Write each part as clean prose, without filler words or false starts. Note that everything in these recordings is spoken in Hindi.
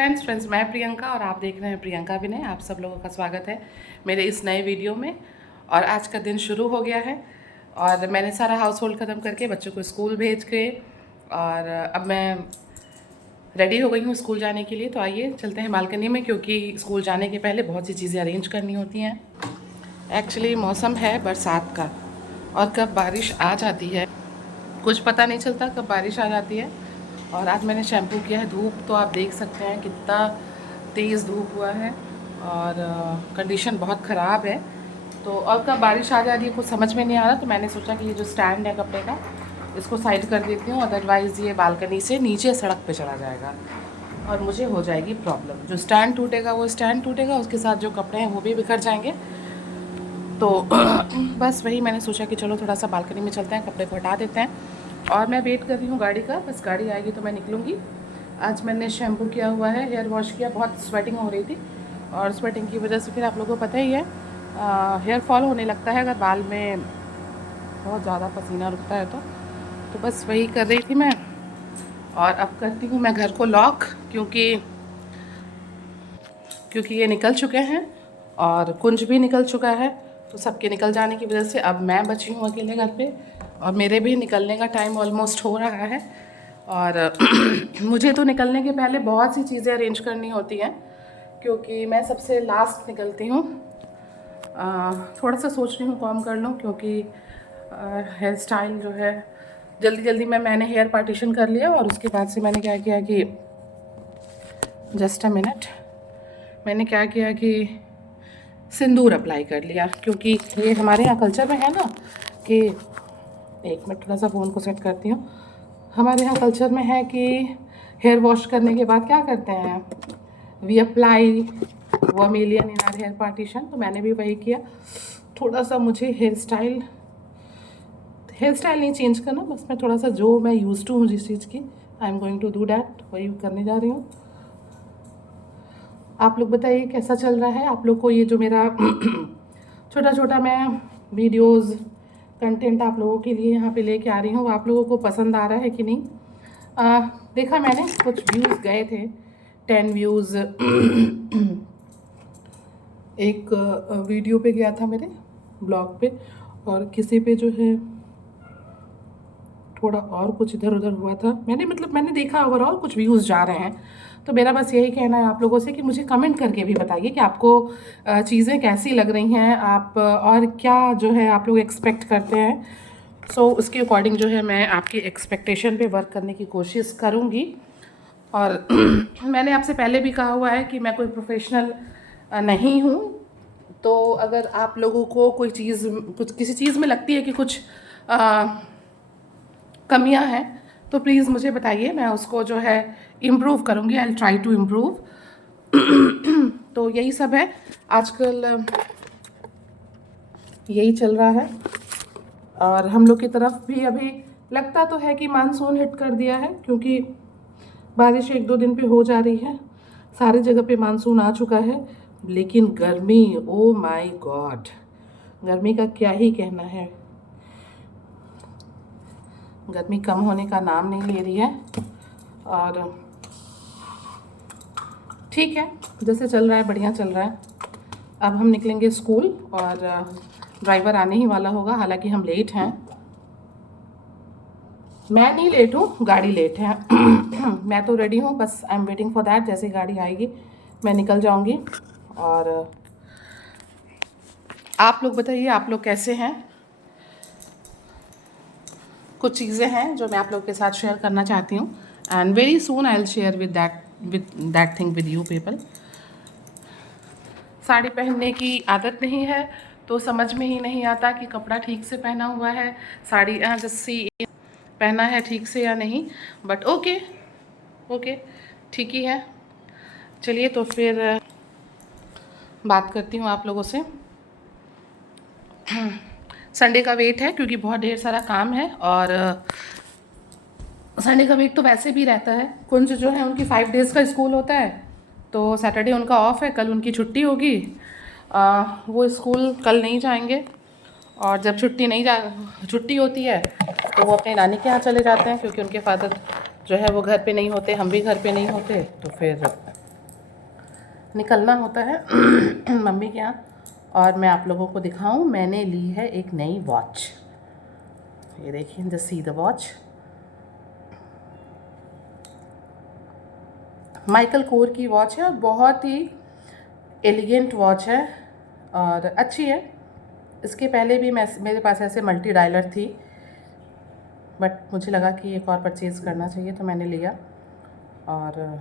फ्रेंड्स मैं प्रियंका और आप देख रहे हैं प्रियंका विनय। आप सब लोगों का स्वागत है मेरे इस नए वीडियो में। और आज का दिन शुरू हो गया है और मैंने सारा हाउस होल्ड ख़त्म करके बच्चों को स्कूल भेज के और अब मैं रेडी हो गई हूँ स्कूल जाने के लिए। तो आइए चलते हैं बालकनी में, क्योंकि स्कूल जाने के पहले बहुत सी चीज़ें अरेंज करनी होती हैं। एक्चुअली मौसम है बरसात का और कब बारिश आ जाती है कुछ पता नहीं चलता, कब बारिश आ जाती है। और आज मैंने शैम्पू किया है। धूप तो आप देख सकते हैं कितना तेज़ धूप हुआ है और कंडीशन बहुत ख़राब है। तो और कब बारिश आ जा रही है कुछ समझ में नहीं आ रहा। तो मैंने सोचा कि ये जो स्टैंड है कपड़े का इसको साइड कर देती हूँ, अदरवाइज़ ये बालकनी से नीचे सड़क पे चला जाएगा और मुझे हो जाएगी प्रॉब्लम। जो स्टैंड टूटेगा वो स्टैंड टूटेगा, उसके साथ जो कपड़े हैं वो भी बिखर जाएंगे। तो बस वही मैंने सोचा कि चलो थोड़ा सा बालकनी में चलते हैं, कपड़े को हटा देते हैं। और मैं वेट कर रही हूँ गाड़ी का, बस गाड़ी आएगी तो मैं निकलूँगी। आज मैंने शैम्पू किया हुआ है, हेयर वॉश किया, बहुत स्वेटिंग हो रही थी और स्वेटिंग की वजह से फिर आप लोगों को पता ही है हेयर फॉल होने लगता है अगर बाल में बहुत ज़्यादा पसीना रुकता है तो बस वही कर रही थी मैं। और अब करती हूँ मैं घर को लॉक, क्योंकि ये निकल चुके हैं और कुंज भी निकल चुका है। तो सबके निकल जाने की वजह से अब मैं बची हूँ अकेले घर पे और मेरे भी निकलने का टाइम ऑलमोस्ट हो रहा है। और मुझे तो निकलने के पहले बहुत सी चीज़ें अरेंज करनी होती हैं, क्योंकि मैं सबसे लास्ट निकलती हूँ। थोड़ा सा सोच रही हूँ कॉम कर लूँ, क्योंकि हेयर स्टाइल जो है जल्दी जल्दी मैंने हेयर पार्टीशन कर लिया। और उसके बाद से मैंने क्या किया कि जस्ट अ मिनट, मैंने क्या किया कि सिंदूर अप्लाई कर लिया, क्योंकि ये हमारे यहाँ कल्चर में है ना कि एक मिनट थोड़ा सा फ़ोन को सेट करती हूँ। हमारे यहाँ कल्चर में है कि हेयर वॉश करने के बाद क्या करते हैं, we apply vermilion in our hair partition. तो मैंने भी वही किया। थोड़ा सा मुझे हेयर स्टाइल नहीं चेंज करना, बस मैं थोड़ा सा जो मैं यूज़ टू हूँ जिस चीज़ की, I am going to do that, वही करने जा रही हूँ। आप लोग बताइए कैसा चल रहा है आप लोग को ये जो मेरा छोटा छोटा मैं वीडियोस कंटेंट आप लोगों के लिए यहाँ पे लेके आ रही हूँ, आप लोगों को पसंद आ रहा है कि नहीं। देखा मैंने कुछ व्यूज़ गए थे, 10 व्यूज़ एक वीडियो पे गया था मेरे ब्लॉग पे, और किसी पे जो है थोड़ा और कुछ इधर उधर हुआ था। मैंने देखा ओवरऑल कुछ व्यूज़ जा रहे हैं। तो मेरा बस यही कहना है आप लोगों से कि मुझे कमेंट करके भी बताइए कि आपको चीज़ें कैसी लग रही हैं, आप और क्या जो है आप लोग एक्सपेक्ट करते हैं। सो उसके अकॉर्डिंग जो है मैं आपकी एक्सपेक्टेशन पे वर्क करने की कोशिश करूँगी। और मैंने आपसे पहले भी कहा हुआ है कि मैं कोई प्रोफेशनल नहीं हूँ। तो अगर आप लोगों को कोई चीज़ कुछ किसी चीज़ में लगती है कि कुछ कमियां हैं तो प्लीज़ मुझे बताइए, मैं उसको जो है इम्प्रूव करूँगी। I will try to improve. तो यही सब है आजकल, यही चल रहा है। और हम लोग की तरफ भी अभी लगता तो है कि मानसून हिट कर दिया है, क्योंकि बारिश 1-2 दिन पे हो जा रही है, सारी जगह पे मानसून आ चुका है। लेकिन गर्मी, ओ माय गॉड, गर्मी का क्या ही कहना है। गर्मी कम होने का नाम नहीं ले रही है। और ठीक है, जैसे चल रहा है बढ़िया चल रहा है। अब हम निकलेंगे स्कूल और ड्राइवर आने ही वाला होगा, हालांकि हम लेट हैं। मैं नहीं लेट हूँ, गाड़ी लेट है। मैं तो रेडी हूँ, बस I am waiting for that. जैसे गाड़ी आएगी मैं निकल जाऊँगी। और आप लोग बताइए आप लोग कैसे हैं। कुछ चीज़ें हैं जो मैं आप लोग के साथ शेयर करना चाहती हूँ, and very soon I will share with that thing with you people. Sari पहनने की आदत नहीं है तो समझ में ही नहीं आता कि कपड़ा ठीक से पहना हुआ है, साड़ी जैसी पहना है ठीक से या नहीं। बट ओके ठीक ही है। चलिए तो फिर बात करती हूँ आप लोगों से। संडे का वेट है, क्योंकि बहुत ढेर सारा काम है। और संडे का वेट तो वैसे भी रहता है। कुंज जो है उनकी 5 डेज़ का स्कूल होता है, तो सैटरडे उनका ऑफ है, कल उनकी छुट्टी होगी। वो स्कूल कल नहीं जाएंगे। और जब छुट्टी होती है तो वो अपने नानी के यहाँ चले जाते हैं, क्योंकि उनके फादर जो है वो घर पे नहीं होते, हम भी घर पे नहीं होते। तो फिर निकलना होता है मम्मी के यहाँ। और मैं आप लोगों को दिखाऊं, मैंने ली है एक नई वॉच। ये देखिए, just see the watch. Michael core की वॉच है और बहुत ही एलिगेंट वॉच है और अच्छी है। इसके पहले भी मेरे पास ऐसे मल्टी डायलर थी, बट मुझे लगा कि एक और परचेज़ करना चाहिए तो मैंने लिया। और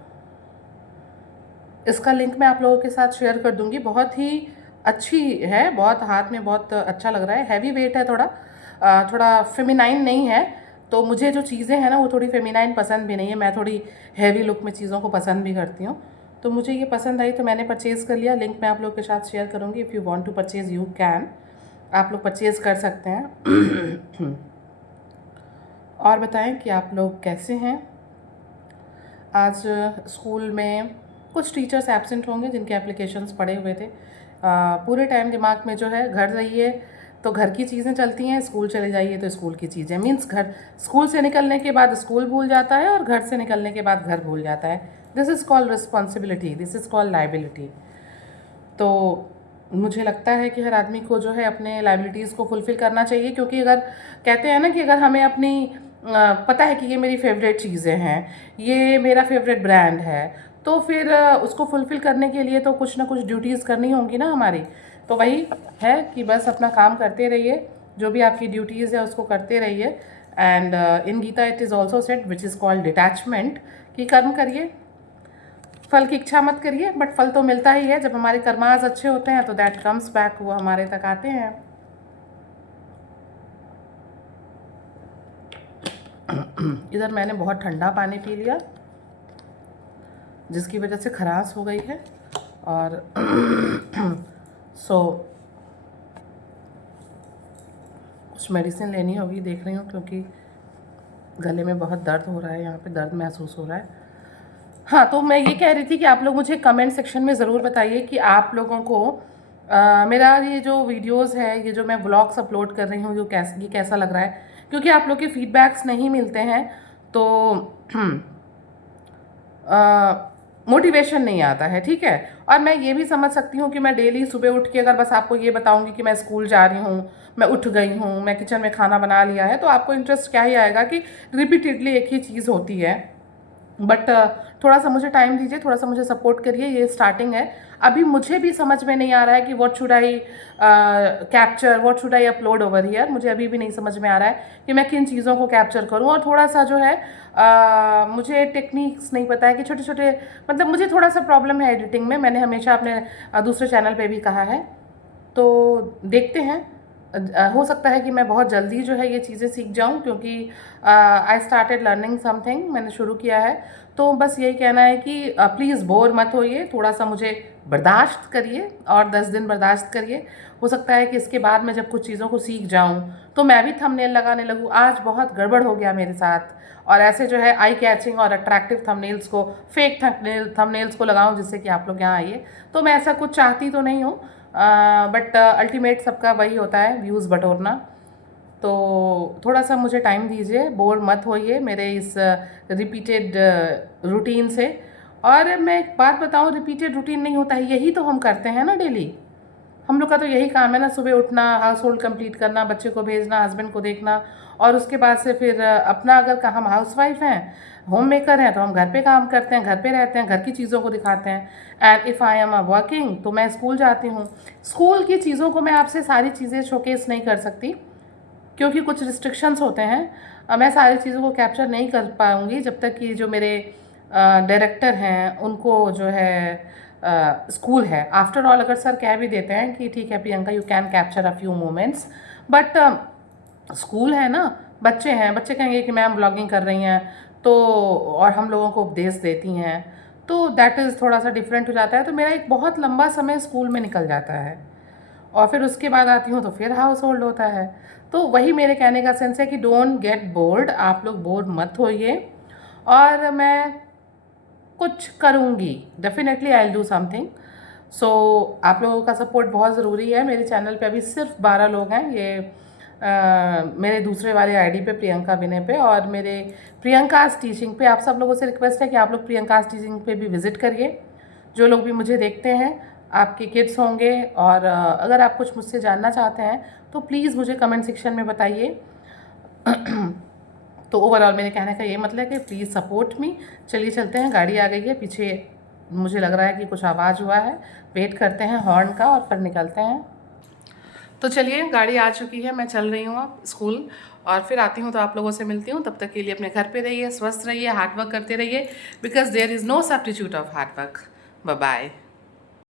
इसका लिंक मैं आप लोगों के साथ शेयर कर दूंगी। बहुत ही अच्छी है, बहुत हाथ में बहुत अच्छा लग रहा है। हैवी वेट है, थोड़ा फेमिनाइन नहीं है। तो मुझे जो चीज़ें हैं ना वो थोड़ी फेमिनाइन पसंद भी नहीं है। मैं थोड़ी हैवी लुक में चीज़ों को पसंद भी करती हूँ। तो मुझे ये पसंद आई तो मैंने परचेज़ कर लिया। लिंक मैं आप लोगों के साथ शेयर करूँगी। If you want to purchase you can, आप लोग परचेज़ कर सकते हैं। और बताएं कि आप लोग कैसे हैं। आज स्कूल में कुछ टीचर्स एब्सेंट होंगे जिनके एप्लीकेशंस पड़े हुए थे। पूरे टाइम दिमाग में जो है घर रहिए तो घर की चीज़ें चलती हैं, स्कूल चले जाइए तो स्कूल की चीज़ें। मीन्स घर, स्कूल से निकलने के बाद स्कूल भूल जाता है और घर से निकलने के बाद घर भूल जाता है। This is called responsibility, this is called liability. तो मुझे लगता है कि हर आदमी को जो है अपने लाइबिलिटीज़ को फुलफ़िल करना चाहिए। क्योंकि अगर कहते हैं ना कि अगर हमें अपनी पता है कि ये मेरी फेवरेट चीज़ें हैं, ये मेरा फेवरेट ब्रांड है, तो फिर उसको फुलफ़िल करने के लिए तो कुछ ना कुछ ड्यूटीज़ करनी होंगी ना हमारी। तो वही है कि बस अपना काम करते रहिए, जो भी आपकी ड्यूटीज़ है उसको करते रहिए। And in Gita it is also said which is called detachment, कि कर्म करिए, फल की इच्छा मत करिए, बट फल तो मिलता ही है। जब हमारे कर्माज अच्छे होते हैं तो दैट कम्स बैक, वो हमारे तक आते हैं। इधर मैंने बहुत ठंडा पानी पी लिया जिसकी वजह से खराश हो गई है। और सो कुछ मेडिसिन लेनी होगी, देख रही हूँ, क्योंकि गले में बहुत दर्द हो रहा है, यहाँ पे दर्द महसूस हो रहा है। हाँ, तो मैं ये कह रही थी कि आप लोग मुझे कमेंट सेक्शन में ज़रूर बताइए कि आप लोगों को मेरा ये जो वीडियोस है, ये जो मैं व्लॉग्स अपलोड कर रही हूँ, ये कैसा लग रहा है। क्योंकि आप लोग के फीडबैक्स नहीं मिलते हैं तो मोटिवेशन नहीं आता है, ठीक है। और मैं ये भी समझ सकती हूँ कि मैं डेली सुबह उठ के अगर बस आपको ये बताऊँगी कि मैं स्कूल जा रही हूँ, मैं उठ गई हूँ, मैं किचन में खाना बना लिया है, तो आपको इंटरेस्ट क्या ही आएगा कि रिपीटेडली एक ही चीज़ होती है। बट थोड़ा सा मुझे टाइम दीजिए, थोड़ा सा मुझे सपोर्ट करिए। ये स्टार्टिंग है, अभी मुझे भी समझ में नहीं आ रहा है कि what should I capture, what should I upload over here. मुझे अभी भी नहीं समझ में आ रहा है कि मैं किन चीज़ों को कैप्चर करूं। और थोड़ा सा जो है मुझे टेक्निक्स नहीं पता है कि छोटे छोटे, मतलब मुझे थोड़ा सा प्रॉब्लम है एडिटिंग में। मैंने हमेशा अपने दूसरे चैनल पे भी कहा है, तो देखते हैं। हो सकता है कि मैं बहुत जल्दी जो है ये चीज़ें सीख जाऊं, क्योंकि आई स्टार्टेड लर्निंग समथिंग, मैंने शुरू किया है। तो बस यही कहना है कि प्लीज़ बोर मत होइए, थोड़ा सा मुझे बर्दाश्त करिए और 10 दिन बर्दाश्त करिए। हो सकता है कि इसके बाद मैं जब कुछ चीज़ों को सीख जाऊं तो मैं भी थंबनेल लगाने लगूं। आज बहुत गड़बड़ हो गया मेरे साथ, और ऐसे जो है आई कैचिंग और अट्रैक्टिव थंबनेल्स को, फेक थंबनेल्स को लगाऊं जिससे कि आप लोग यहाँ आइए। तो मैं ऐसा कुछ चाहती तो नहीं हूँ, बट अल्टीमेट सबका वही होता है, व्यूज़ बटोरना। तो थोड़ा सा मुझे टाइम दीजिए, बोर मत होइए मेरे इस रिपीटेड रूटीन से। और मैं एक बात बताऊं, रिपीटेड रूटीन नहीं होता है, यही तो हम करते हैं ना डेली। हम लोग का तो यही काम है ना, सुबह उठना, हाउस होल्ड कंप्लीट करना, बच्चे को भेजना, हस्बैंड को देखना, और उसके बाद से फिर अपना, अगर हम हाउस वाइफ हैं, होम मेकर हैं, तो हम घर पे काम करते हैं, घर पे रहते हैं, घर की चीज़ों को दिखाते हैं। And if I am working तो मैं स्कूल जाती हूँ। स्कूल की चीज़ों को मैं आपसे सारी चीज़ें शोकेस नहीं कर सकती, क्योंकि कुछ रिस्ट्रिक्शंस होते हैं। मैं सारी चीज़ों को कैप्चर नहीं कर पाऊँगी जब तक कि जो मेरे डायरेक्टर हैं उनको जो है स्कूल है। आफ्टर ऑल अगर सर कह भी देते हैं कि ठीक है Priyanka, you can capture a few moments, but school है ना, बच्चे हैं, बच्चे कहेंगे कि मैम ब्लॉगिंग कर रही हैं तो, और हम लोगों को उपदेश देती हैं, तो दैट इज़ थोड़ा सा डिफरेंट हो जाता है। तो मेरा एक बहुत लंबा समय स्कूल में निकल जाता है, और फिर उसके बाद आती हूँ तो फिर हाउस होल्ड होता है। तो वही मेरे कहने का सेंस है कि डोंट गेट बोर्ड, आप लोग बोर मत होइए। और मैं कुछ करूँगी, definitely I will do something. So आप लोगों का सपोर्ट बहुत ज़रूरी है। मेरे चैनल पे अभी सिर्फ 12 लोग हैं, ये मेरे दूसरे वाले आईडी पे प्रियंका विनय पे, और मेरे प्रियंकाज टीचिंग पे। आप सब लोगों से रिक्वेस्ट है कि आप लोग प्रियंकाज टीचिंग पे भी विज़िट करिए। जो लोग भी मुझे देखते हैं, आपके किड्स होंगे, और अगर आप कुछ मुझसे जानना चाहते हैं तो प्लीज़ मुझे कमेंट सेक्शन में बताइए। तो ओवरऑल मेरे कहने का ये मतलब है कि प्लीज़ सपोर्ट मी। चलिए चलते हैं, गाड़ी आ गई है पीछे, मुझे लग रहा है कि कुछ आवाज़ हुआ है, वेट करते हैं हॉर्न का और फिर निकलते हैं। तो चलिए, गाड़ी आ चुकी है, मैं चल रही हूँ अब स्कूल, और फिर आती हूँ तो आप लोगों से मिलती हूँ। तब तक के लिए अपने घर पे रहिए, स्वस्थ रहिए, हार्ड वर्क करते रहिए, because there is no substitute of hard work. Bye bye.